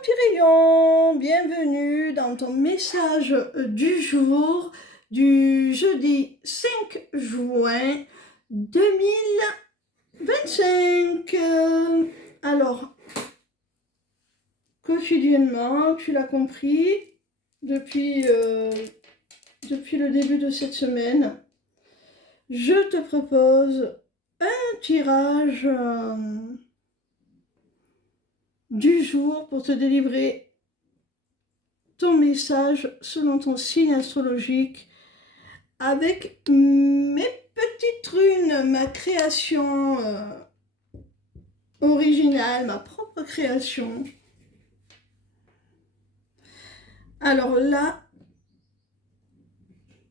petit rayon, bienvenue dans ton message du jour du jeudi 5 juin 2025. Alors, quotidiennement, tu l'as compris, depuis le début de cette semaine, je te propose un tirage du jour pour te délivrer ton message selon ton signe astrologique avec mes petites runes, ma création originale, ma propre création. Alors là,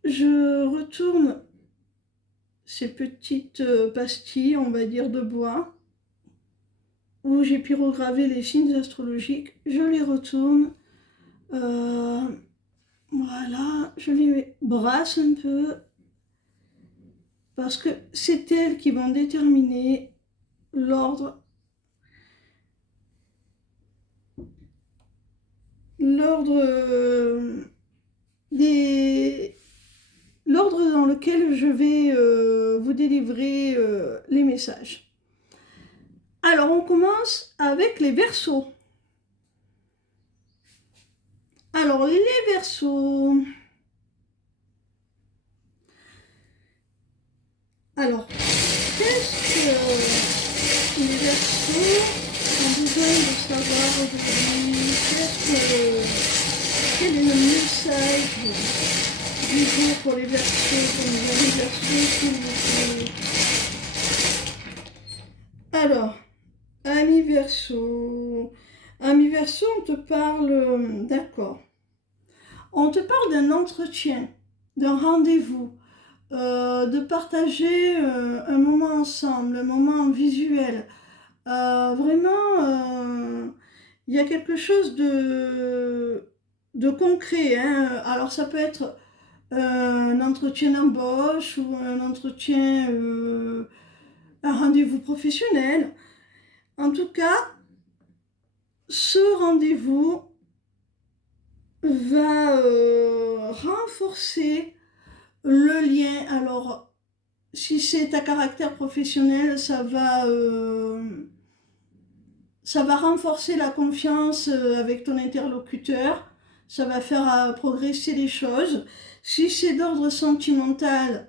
je retourne ces petites pastilles, on va dire, de bois, où j'ai pyrogravé les signes astrologiques. Je les retourne. Voilà, je les brasse un peu parce que c'est elles qui vont déterminer l'ordre dans lequel je vais vous délivrer les messages. Alors on commence avec les Verseaux. Alors les Verseaux. Alors, qu'est-ce que les Verseaux ont besoin de savoir aujourd'hui? Quel est le message du jour pour les Verseaux, pour les amis Verseaux, s'il vous plaît? Alors, amis Verseaux, on te parle, d'accord. On te parle d'un entretien, d'un rendez-vous, de partager un moment ensemble, un moment visuel. Vraiment, il y a quelque chose de concret, hein. Alors ça peut être un entretien d'embauche ou un entretien, un rendez-vous professionnel. En tout cas, ce rendez-vous va renforcer le lien. Alors, si c'est à caractère professionnel, ça va renforcer la confiance avec ton interlocuteur. Ça va faire progresser les choses. Si c'est d'ordre sentimental,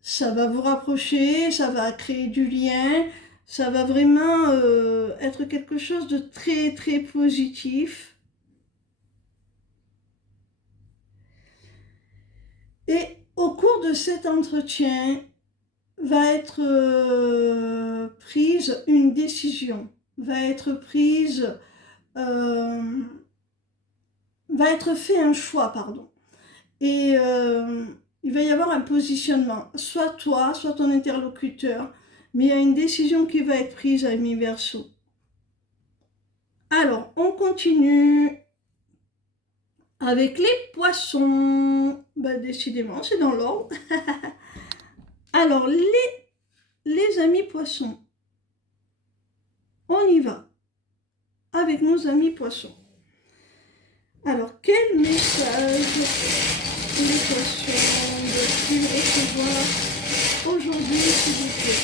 ça va vous rapprocher, ça va créer du lien. Ça va vraiment être quelque chose de très très positif. Et au cours de cet entretien, va être prise une décision, va être fait un choix, pardon. Et il va y avoir un positionnement, soit toi, soit ton interlocuteur, mais il y a une décision qui va être prise, amis Verseaux. Alors, on continue avec les Poissons. Ben, décidément, c'est dans l'ordre. Alors, les amis Poissons, on y va avec nos amis Poissons. Alors, quel message les Poissons doivent-ils recevoir aujourd'hui, s'il vous plaît?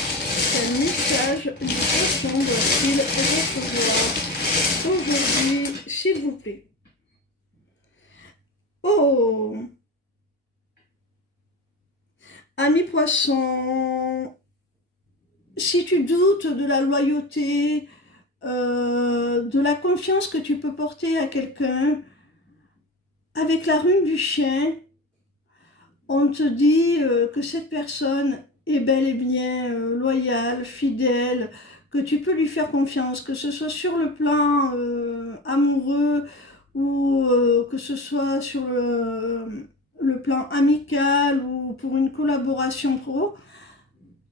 Quel message les Poissons doivent-ils recevoir aujourd'hui, s'il vous plaît? Oh! Amis Poissons, si tu doutes de la loyauté, de la confiance que tu peux porter à quelqu'un, avec la rune du chien, on te dit que cette personne est bel et bien loyale, fidèle, que tu peux lui faire confiance, que ce soit sur le plan amoureux ou que ce soit sur le plan amical ou pour une collaboration pro,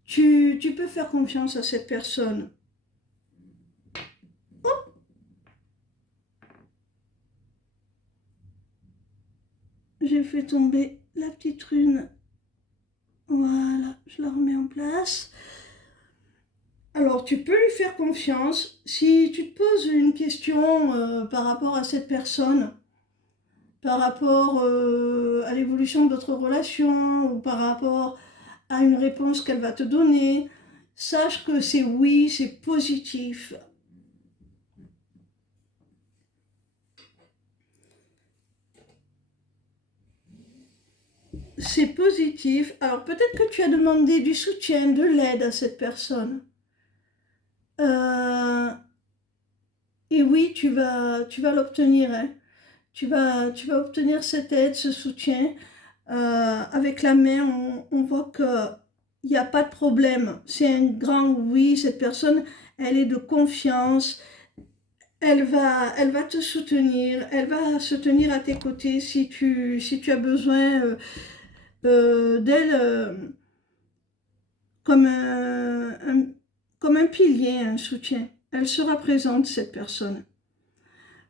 tu peux faire confiance à cette personne. J'ai fait tomber la petite rune. Voilà, je la remets en place. Alors, tu peux lui faire confiance. Si tu te poses une question par rapport à cette personne, par rapport à l'évolution de votre relation ou par rapport à une réponse qu'elle va te donner, sache que c'est oui, c'est positif. C'est positif. Alors peut-être que tu as demandé du soutien, de l'aide à cette personne. Euh, et oui, tu vas l'obtenir, hein. Tu vas obtenir cette aide, ce soutien. Avec la main, on voit qu'il n'y a pas de problème. C'est un grand oui. Cette personne, elle est de confiance. Elle va te soutenir. Elle va se tenir à tes côtés si tu as besoin d'elle comme comme un pilier, un soutien. Elle sera présente, cette personne.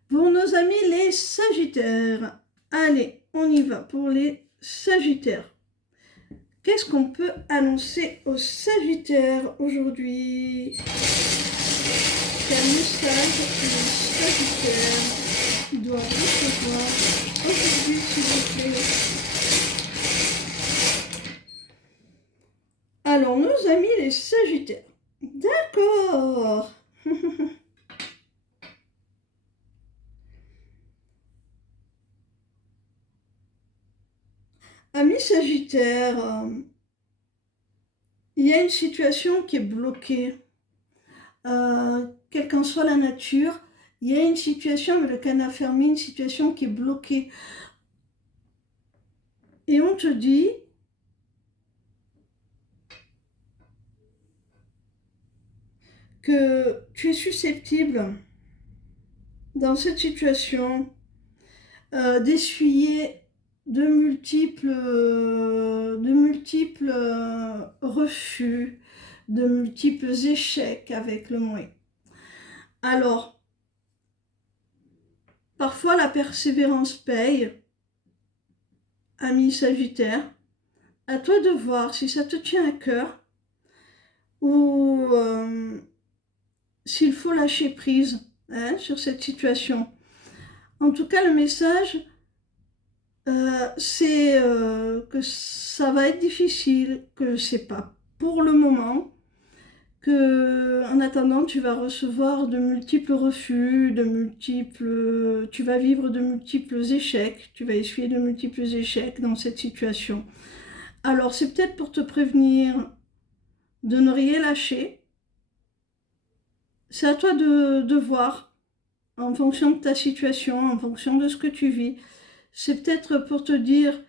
Pour nos amis les Sagittaires, allez, on y va pour les Sagittaires. Qu'est-ce qu'on peut annoncer aux Sagittaires aujourd'hui? Quel message les Sagittaires doivent recevoir aujourd'hui, s'il vous plaît? Alors, nos amis les Sagittaires. D'accord. Amis Sagittaires, il y a une situation qui est bloquée. Quelle qu'en soit la nature, il y a une situation, mais le canard fermé, une situation qui est bloquée. Et on te dit que tu es susceptible, dans cette situation, d'essuyer de multiples refus, de multiples échecs avec le mouet. Alors, parfois la persévérance paye, ami Sagittaire. À toi de voir si ça te tient à cœur ou s'il faut lâcher prise, hein, sur cette situation. En tout cas, le message, c'est que ça va être difficile, que c'est pas pour le moment, que en attendant tu vas recevoir de multiples refus, tu vas vivre de multiples échecs, tu vas essuyer de multiples échecs dans cette situation. Alors c'est peut-être pour te prévenir de ne rien lâcher. C'est à toi de voir en fonction de ta situation, en fonction de ce que tu vis. C'est peut-être pour te dire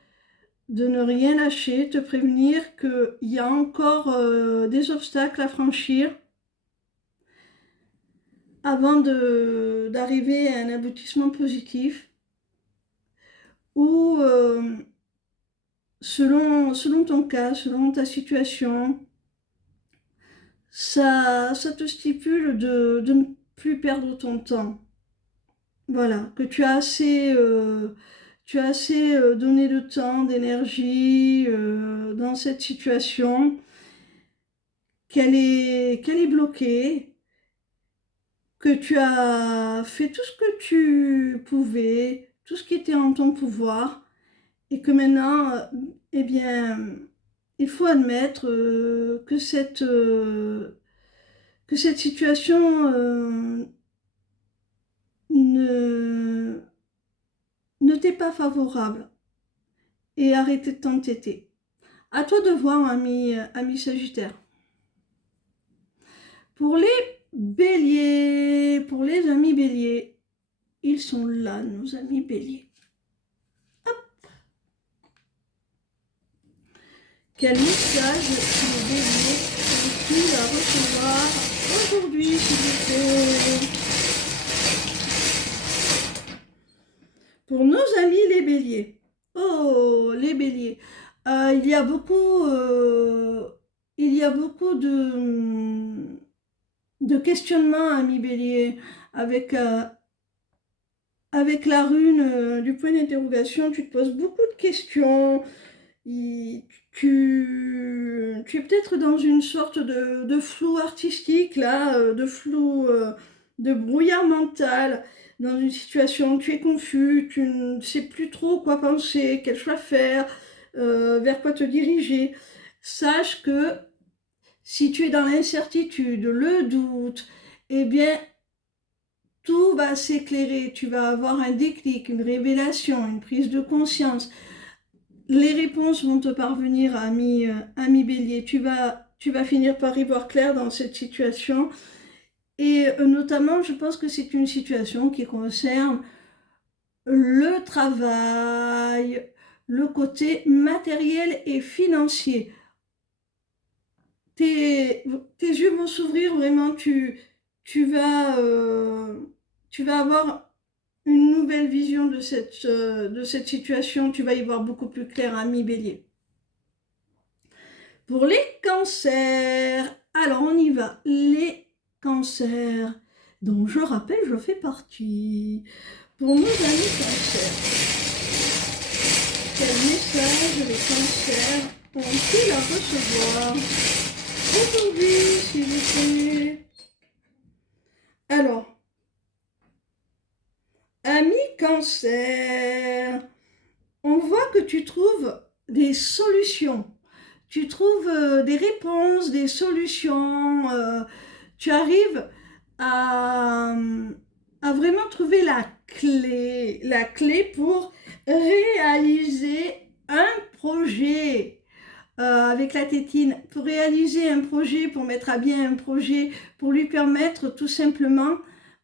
de ne rien lâcher, te prévenir qu'il y a encore des obstacles à franchir avant d'arriver à un aboutissement positif ou selon ton cas, selon ta situation, ça te stipule de ne plus perdre ton temps. Voilà, que tu as assez donné de temps, d'énergie dans cette situation, qu'elle est bloquée, que tu as fait tout ce que tu pouvais, tout ce qui était en ton pouvoir, et que maintenant, eh bien, il faut admettre que cette situation ne, ne t'est pas favorable et arrêter de t'entêter. À toi de voir, ami Sagittaire. Pour les béliers, pour les amis béliers, ils sont là, nos amis béliers. Hop. Quel message les béliers sont-ils à recevoir aujourd'hui, s'il vous plaît? Pour nos amis les béliers. Oh, les béliers. Il y a beaucoup de questionnements, amis béliers, avec la rune du point d'interrogation. Tu te poses beaucoup de questions. tu es peut-être dans une sorte de flou artistique, là, de flou, de brouillard mental, dans une situation où tu es confus, tu ne sais plus trop quoi penser, quel choix faire, vers quoi te diriger. Sache que si tu es dans l'incertitude, le doute, eh bien, tout va s'éclairer. Tu vas avoir un déclic, une révélation, une prise de conscience. Les réponses vont te parvenir, ami Bélier. Tu vas finir par y voir clair dans cette situation. Et notamment, je pense que c'est une situation qui concerne le travail, le côté matériel et financier. Tes yeux vont s'ouvrir, vraiment, tu vas, tu vas avoir une nouvelle vision de cette situation, tu vas y voir beaucoup plus clair, ami Bélier. Pour les cancers, alors on y va, les cancers, dont je rappelle, je fais partie. Pour nos amis cancers, quel message les cancers ont-ils à recevoir aujourd'hui, s'il vous plaît? Alors, ami cancer, on voit que tu trouves des solutions, tu trouves des réponses, des solutions, tu arrives à, à vraiment trouver la clé pour réaliser un projet. Avec la tétine, pour réaliser un projet, pour mettre à bien un projet, pour lui permettre tout simplement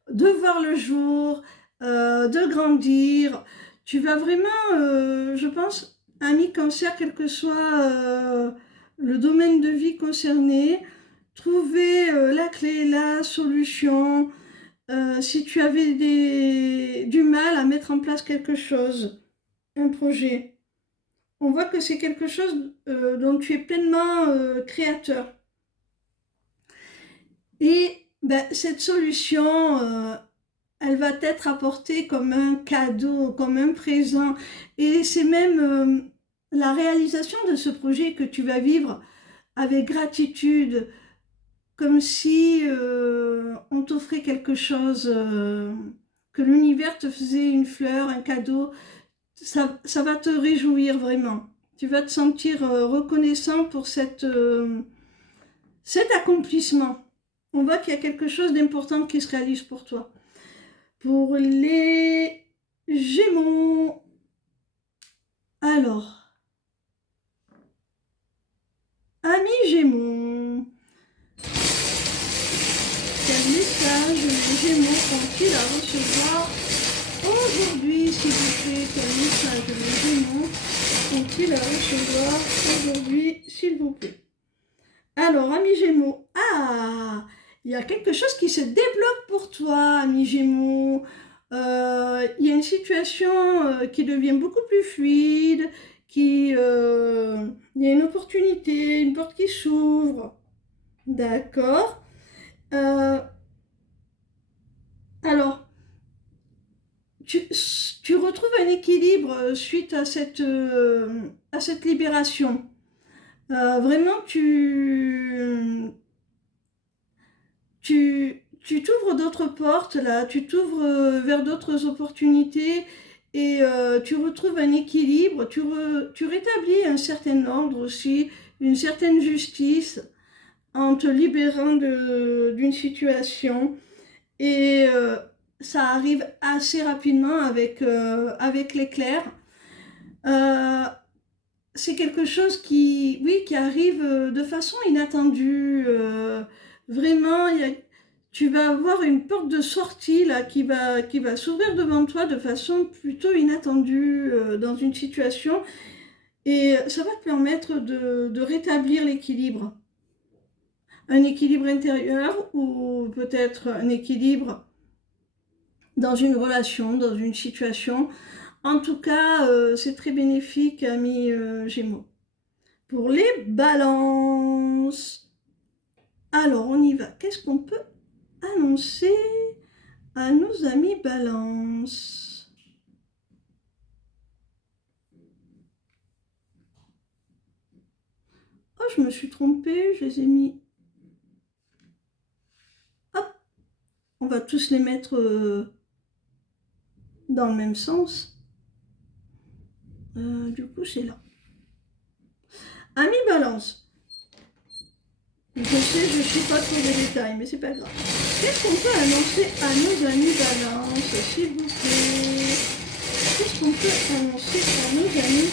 de voir le jour, de grandir. Tu vas vraiment, je pense, ami cancer, quel que soit le domaine de vie concerné, trouver la clé, la solution. Si tu avais du mal à mettre en place quelque chose, un projet, on voit que c'est quelque chose dont tu es pleinement créateur. Et ben, cette solution, elle va t'être apportée comme un cadeau, comme un présent. Et c'est même la réalisation de ce projet que tu vas vivre avec gratitude, comme si on t'offrait quelque chose, que l'univers te faisait une fleur, un cadeau. Ça va te réjouir vraiment. Tu vas te sentir reconnaissant pour cet accomplissement. On voit qu'il y a quelque chose d'important qui se réalise pour toi. Pour les Gémeaux, alors, amis Gémeaux, quel message les Gémeaux ont-ils à recevoir aujourd'hui, s'il vous plaît? Quel message les Gémeaux ont-ils à recevoir aujourd'hui, s'il vous plaît? Alors, amis Gémeaux, il y a quelque chose qui se débloque pour toi, amis Gémeaux. Il y a une situation qui devient beaucoup plus fluide, il y a une opportunité, une porte qui s'ouvre. D'accord. Alors, tu retrouves un équilibre suite à cette libération. Vraiment, tu t'ouvres d'autres portes, là, tu t'ouvres vers d'autres opportunités et tu retrouves un équilibre, tu rétablis un certain ordre aussi, une certaine justice en te libérant d'une situation. Et ça arrive assez rapidement avec l'éclair. C'est quelque chose qui arrive de façon inattendue. Vraiment, tu vas avoir une porte de sortie là, qui va s'ouvrir devant toi de façon plutôt inattendue dans une situation. Et ça va te permettre de rétablir l'équilibre. Un équilibre intérieur ou peut-être un équilibre dans une relation, dans une situation. En tout cas, c'est très bénéfique, amis Gémeaux. Pour les balances, alors on y va. Qu'est-ce qu'on peut annoncer à nos amis balances? je me suis trompée, je les ai mis... Hop, on va tous les mettre dans le même sens. Du coup, c'est là. Amis Balance. Je sais, je ne suis pas trop des détails, mais c'est pas grave. Qu'est-ce qu'on peut annoncer à nos amis Balance, s'il vous plaît? Qu'est-ce qu'on peut annoncer à nos amis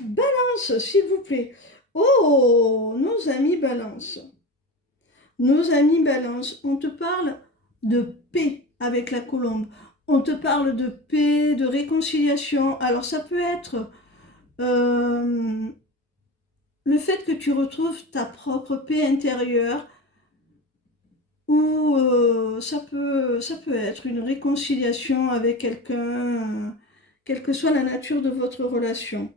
Balance, s'il vous plaît? Oh, nos amis Balance. Nos amis Balance, on te parle de paix avec la colombe. On te parle de paix, de réconciliation. Alors ça peut être le fait que tu retrouves ta propre paix intérieure, ou ça peut être une réconciliation avec quelqu'un, quelle que soit la nature de votre relation.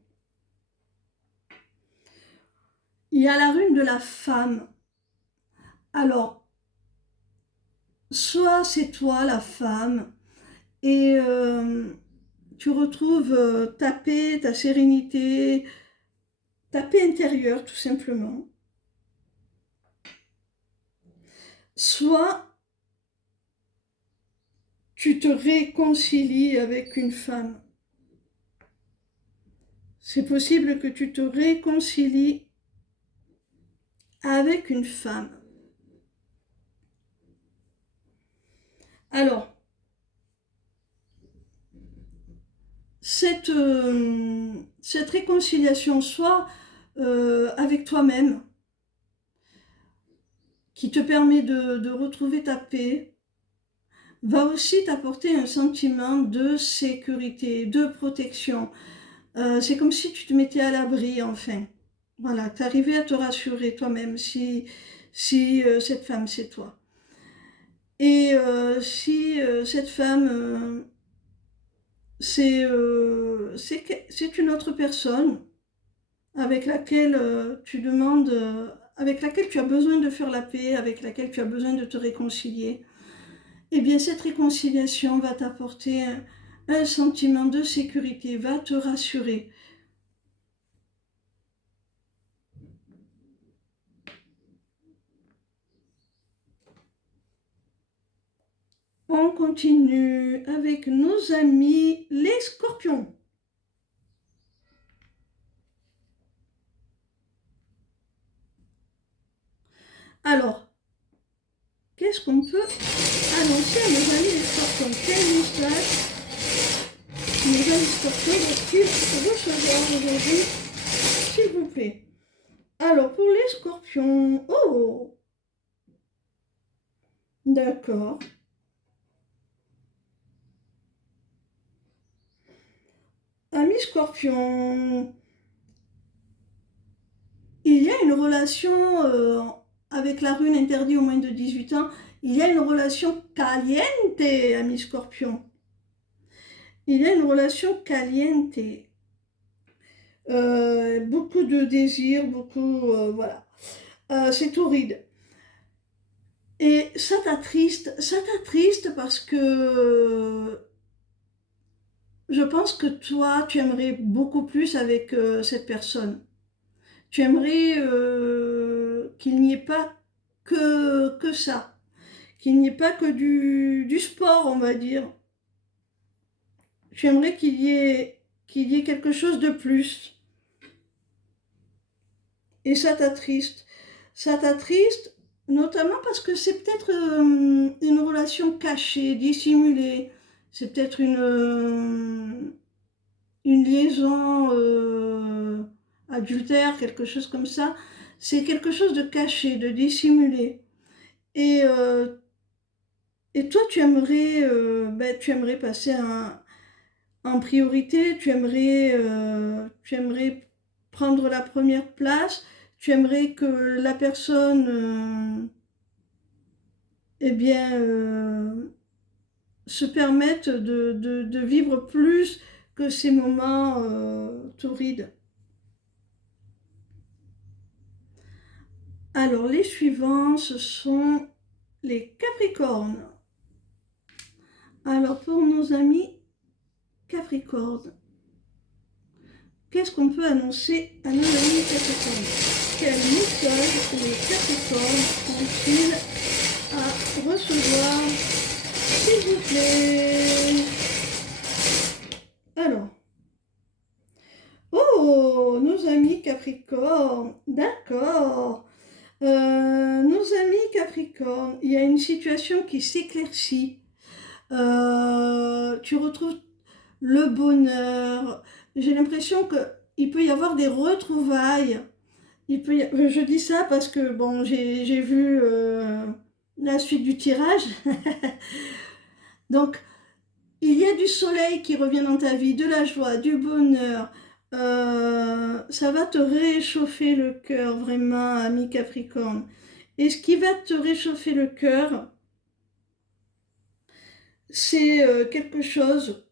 Il y a la rune de la femme. Alors, soit c'est toi la femme, et tu retrouves ta paix, ta sérénité, ta paix intérieure tout simplement. Soit tu te réconcilies avec une femme. C'est possible que tu te réconcilies avec une femme. Alors, cette réconciliation, soit avec toi-même, qui te permet de retrouver ta paix, va aussi t'apporter un sentiment de sécurité, de protection. C'est comme si tu te mettais à l'abri, enfin. Voilà, tu arrivais à te rassurer toi-même si cette femme, c'est toi. Et si cette femme, c'est une autre personne avec laquelle avec laquelle tu as besoin de faire la paix, avec laquelle tu as besoin de te réconcilier, eh bien cette réconciliation va t'apporter un sentiment de sécurité, va te rassurer. On continue avec nos amis les scorpions. Alors, qu'est-ce qu'on peut annoncer à nos amis les scorpions? Quel message nos amis scorpions doivent-ils recevoir aujourd'hui, s'il vous plaît? Alors, pour les scorpions... Oh! D'accord. Amis scorpions, il y a une relation avec la rune interdite au moins de 18 ans, il y a une relation caliente, amis scorpions. Il y a une relation caliente. Beaucoup de désirs, beaucoup... voilà. C'est torride. Et ça t'attriste parce que je pense que toi, tu aimerais beaucoup plus avec cette personne. Tu aimerais qu'il n'y ait pas que ça, qu'il n'y ait pas que du sport, on va dire. Tu aimerais qu'il y ait quelque chose de plus. Et ça t'attriste. Ça t'attriste notamment parce que c'est peut-être une relation cachée, dissimulée. C'est peut-être une liaison adultère, quelque chose comme ça. C'est quelque chose de caché, de dissimulé. Et toi, tu aimerais passer en priorité, tu aimerais prendre la première place, tu aimerais que la personne eh bien, se permette de vivre plus que ces moments torrides. Alors, les suivants, ce sont les Capricornes. Alors, pour nos amis Capricornes, qu'est-ce qu'on peut annoncer à nos amis Capricornes? quel message les Capricornes ont-ils à recevoir, s'il vous plaît? Alors, oh, nos amis Capricornes, d'accord. Nos amis Capricornes, il y a une situation qui s'éclaircit. Tu retrouves le bonheur. J'ai l'impression qu'il peut y avoir des retrouvailles. Je dis ça parce que bon, j'ai vu la suite du tirage. Donc, il y a du soleil qui revient dans ta vie, de la joie, du bonheur. Ça va te réchauffer le cœur, vraiment, ami Capricorne. Et ce qui va te réchauffer le cœur, c'est quelque chose,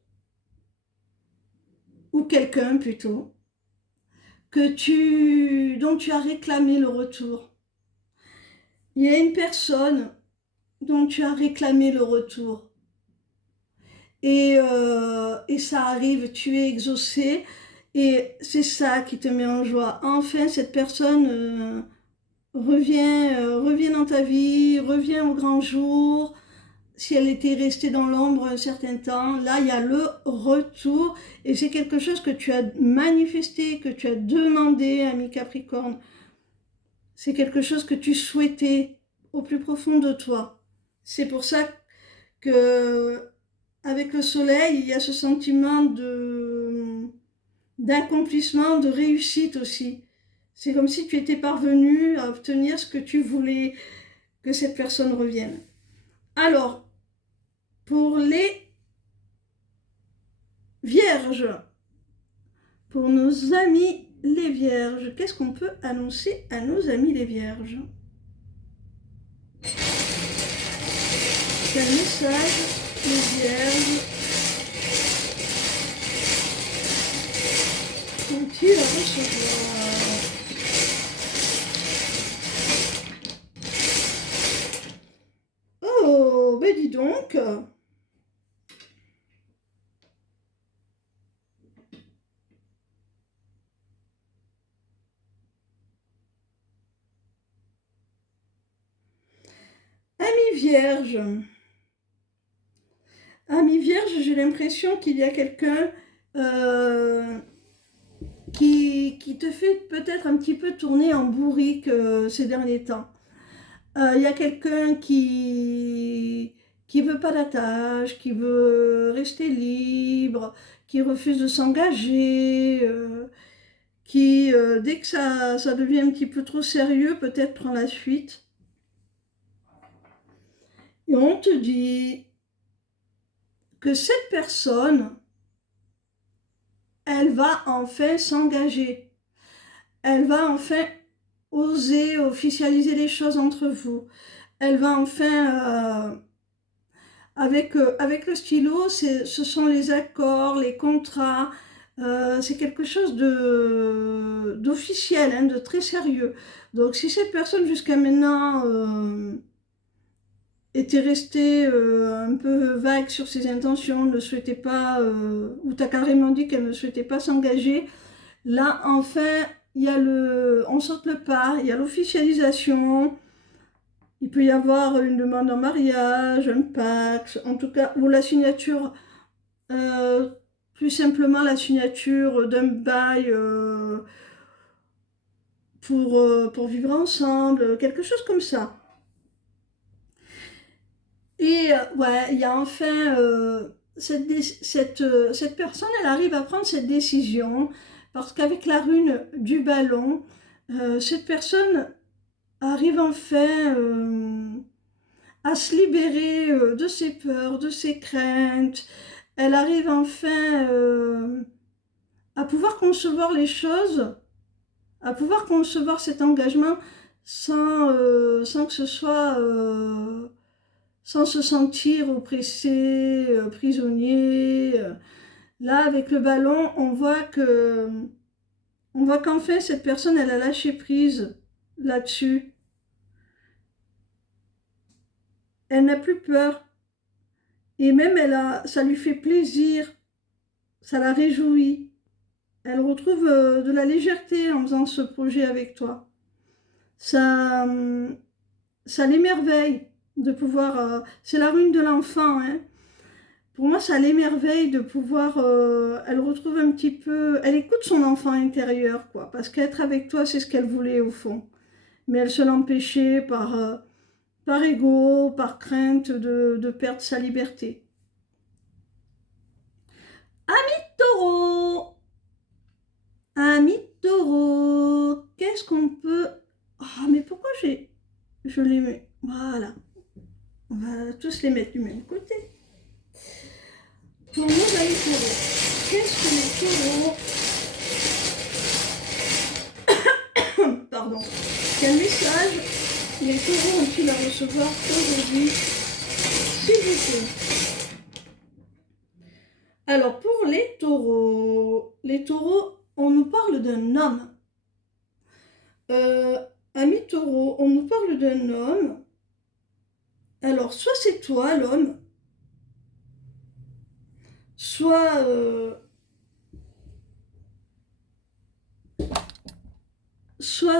ou quelqu'un plutôt, dont tu as réclamé le retour. Il y a une personne dont tu as réclamé le retour. Et ça arrive, tu es exaucé, et c'est ça qui te met en joie. Enfin, cette personne revient dans ta vie, revient au grand jour. Si elle était restée dans l'ombre un certain temps, là, il y a le retour. Et c'est quelque chose que tu as manifesté, que tu as demandé, ami Capricorne. C'est quelque chose que tu souhaitais au plus profond de toi. C'est pour ça que, avec le soleil, il y a ce sentiment d'accomplissement, de réussite aussi. C'est comme si tu étais parvenu à obtenir ce que tu voulais, que cette personne revienne. Alors, pour les vierges, pour nos amis les vierges, qu'est-ce qu'on peut annoncer à nos amis les vierges? Quel message, les vierges, ont-ils à recevoir? Oh, ben dis donc. Amis vierges. Amis vierges, j'ai l'impression qu'il y a quelqu'un qui te fait peut-être un petit peu tourner en bourrique ces derniers temps. Il y a quelqu'un qui veut pas d'attache, qui veut rester libre, qui refuse de s'engager, qui, dès que ça devient un petit peu trop sérieux, peut-être prend la fuite. Et on te dit que cette personne, elle va enfin s'engager. Elle va enfin oser officialiser les choses entre vous. Elle va enfin, avec le stylo, ce sont les accords, les contrats, c'est quelque chose d'officiel, hein, de très sérieux. Donc si cette personne jusqu'à maintenant était restée un peu vague sur ses intentions, ne souhaitait pas, ou t'as carrément dit qu'elle ne souhaitait pas s'engager, là enfin il y a on saute le pas, il y a l'officialisation. Il peut y avoir une demande en mariage, un pacte, en tout cas, ou la signature, plus simplement la signature d'un bail pour vivre ensemble, quelque chose comme ça. Et ouais, il y a enfin cette personne, elle arrive à prendre cette décision parce qu'avec la rune du ballon, cette personne arrive enfin à se libérer de ses peurs, de ses craintes. Elle arrive enfin à pouvoir concevoir les choses, à pouvoir concevoir cet engagement sans que ce soit, sans se sentir oppressé, prisonnier. Là, avec le ballon, on voit qu'enfin cette personne, elle a lâché prise là-dessus. Elle n'a plus peur. Et même, ça lui fait plaisir, ça la réjouit. Elle retrouve de la légèreté en faisant ce projet avec toi. Ça, ça l'émerveille de pouvoir... c'est la rune de l'enfant, hein. Pour moi, ça l'émerveille de pouvoir... elle retrouve un petit peu... Elle écoute son enfant intérieur, quoi. Parce qu'être avec toi, c'est ce qu'elle voulait au fond. Mais elle se l'empêchait par ego, par crainte de perdre sa liberté. Ami taureau! Ami taureau! Qu'est-ce qu'on peut... Ah, mais pourquoi je les mets... Voilà. On va tous les mettre du même côté. Pour nos amis taureaux, qu'est-ce que les taureaux... Pardon. Quel message les taureaux ont-ils à recevoir aujourd'hui, s'il vous plaît? Alors, pour les taureaux, on nous parle d'un homme. Ami taureau, on nous parle d'un homme. Alors, soit c'est toi, l'homme, soit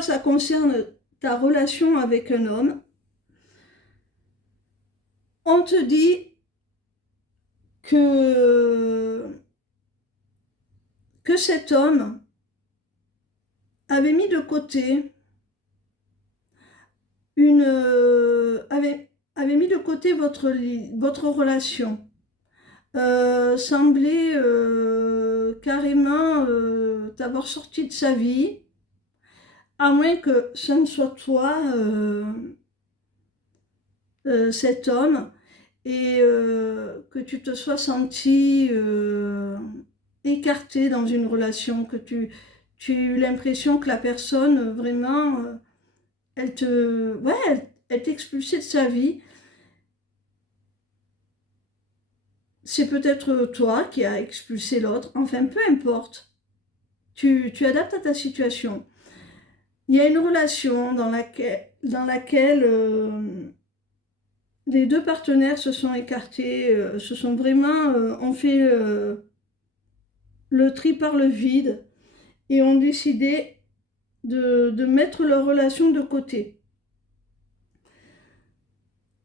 ça concerne ta relation avec un homme. On te dit que cet homme avait mis de côté avait mis de côté votre relation. Semblait carrément t'avoir sorti de sa vie, à moins que ce ne soit toi, cet homme, et que tu te sois senti écarté dans une relation, que tu as eu l'impression que la personne, vraiment, elle t'expulsait de sa vie. C'est peut-être toi qui as expulsé l'autre, enfin peu importe. Tu adaptes à ta situation. Il y a une relation dans laquelle les deux partenaires se sont écartés, se sont vraiment, ont fait le tri par le vide et ont décidé de mettre leur relation de côté.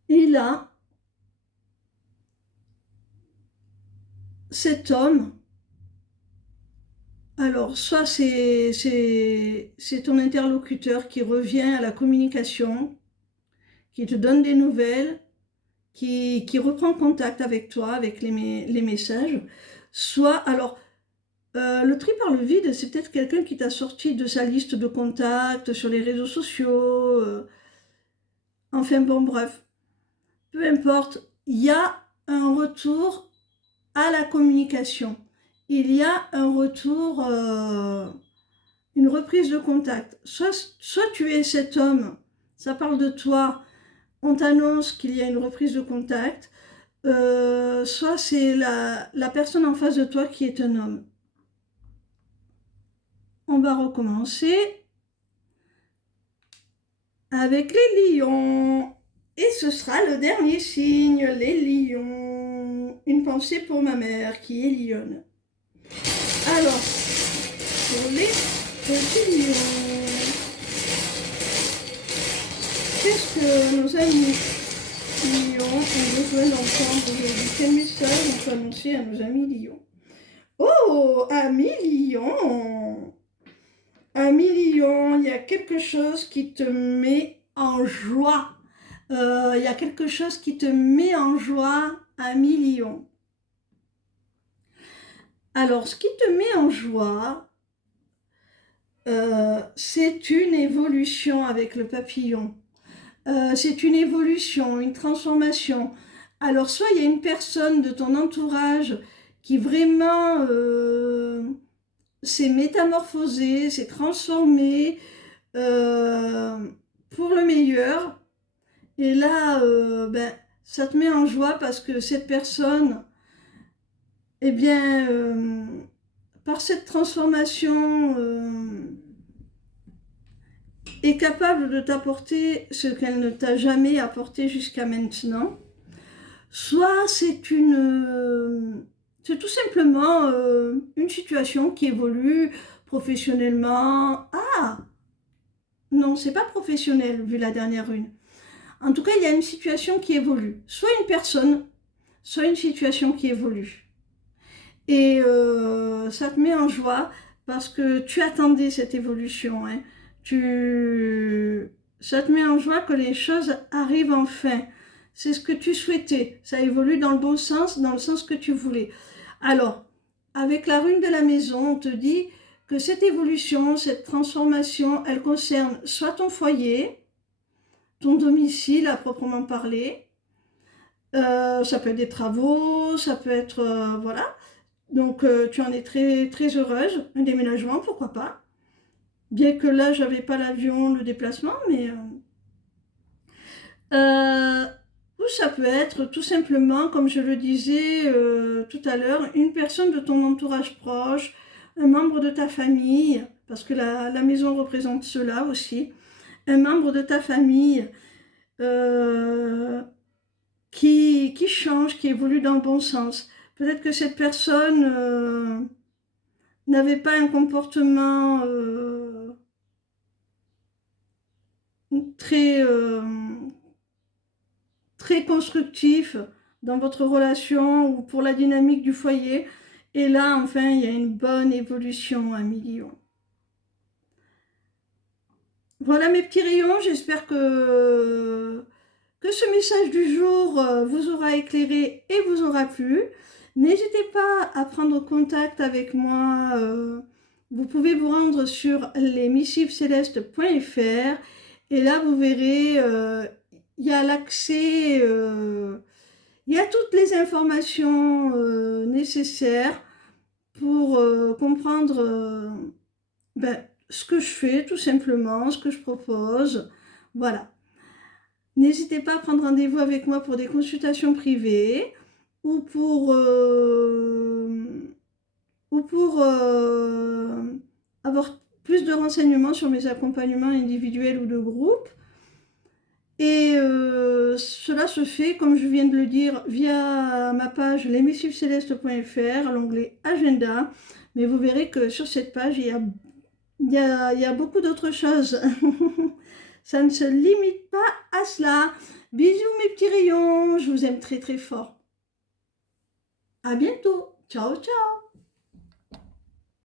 Et là, cet homme, alors soit c'est ton interlocuteur qui revient à la communication, qui te donne des nouvelles, qui reprend contact avec toi, avec les messages, soit, alors, le tri par le vide, c'est peut-être quelqu'un qui t'a sorti de sa liste de contacts sur les réseaux sociaux, enfin bon, bref, peu importe, il y a un retour à la communication, il y a un retour, une reprise de contact, soit tu es cet homme, ça parle de toi, on t'annonce qu'il y a une reprise de contact, soit c'est la personne en face de toi qui est un homme. On va recommencer avec les lions. Et ce sera le dernier signe, les lions. Une pensée pour ma mère qui est lionne. Alors, pour les petits lions, qu'est-ce que nos amis lions ont besoin d'entendre aujourd'hui? Quel message on peut annoncer à nos amis lions? Oh, amis lions! Ami lion, il y a quelque chose qui te met en joie. Il y a quelque chose qui te met en joie, ami lion. Alors, ce qui te met en joie, c'est une évolution avec le papillon. C'est une évolution, une transformation. Alors, soit il y a une personne de ton entourage qui vraiment s'est métamorphosée, s'est transformée pour le meilleur. Et là, ça te met en joie parce que cette personne, eh bien, par cette transformation, est capable de t'apporter ce qu'elle ne t'a jamais apporté jusqu'à maintenant. Soit c'est tout simplement une situation qui évolue professionnellement. Ah, non, c'est pas professionnel vu la dernière rune. En tout cas, il y a une situation qui évolue. Soit une personne, soit une situation qui évolue. Et ça te met en joie parce que tu attendais cette évolution. Hein. Ça te met en joie que les choses arrivent enfin. C'est ce que tu souhaitais. Ça évolue dans le bon sens, dans le sens que tu voulais. Alors, avec la rune de la maison, on te dit que cette évolution, cette transformation, elle concerne soit ton foyer, ton domicile à proprement parler, ça peut être des travaux, ça peut être... voilà. Donc tu en es très, très heureuse, un déménagement, pourquoi pas. Bien que là, j'avais pas l'avion, le déplacement, mais... ou ça peut être tout simplement, comme je le disais tout à l'heure, une personne de ton entourage proche, un membre de ta famille, parce que la maison représente cela aussi, un membre de ta famille euh, qui change, qui évolue dans le bon sens. Peut-être que cette personne n'avait pas un comportement très, très constructif dans votre relation ou pour la dynamique du foyer. Et là, enfin, il y a une bonne évolution, 1 million. Voilà mes petits rayons, j'espère que ce message du jour vous aura éclairé et vous aura plu. N'hésitez pas à prendre contact avec moi. Vous pouvez vous rendre sur lesmissivescélestes.fr et là vous verrez, il y a l'accès, il y a toutes les informations nécessaires pour comprendre ce que je fais tout simplement, ce que je propose. Voilà. N'hésitez pas à prendre rendez-vous avec moi pour des consultations privées ou pour avoir plus de renseignements sur mes accompagnements individuels ou de groupe. Et cela se fait, comme je viens de le dire, via ma page lesmissivescélestes.fr, l'onglet Agenda. Mais vous verrez que sur cette page, il y a beaucoup d'autres choses. Ça ne se limite pas à cela. Bisous mes petits rayons, je vous aime très très fort. À bientôt. Ciao ciao.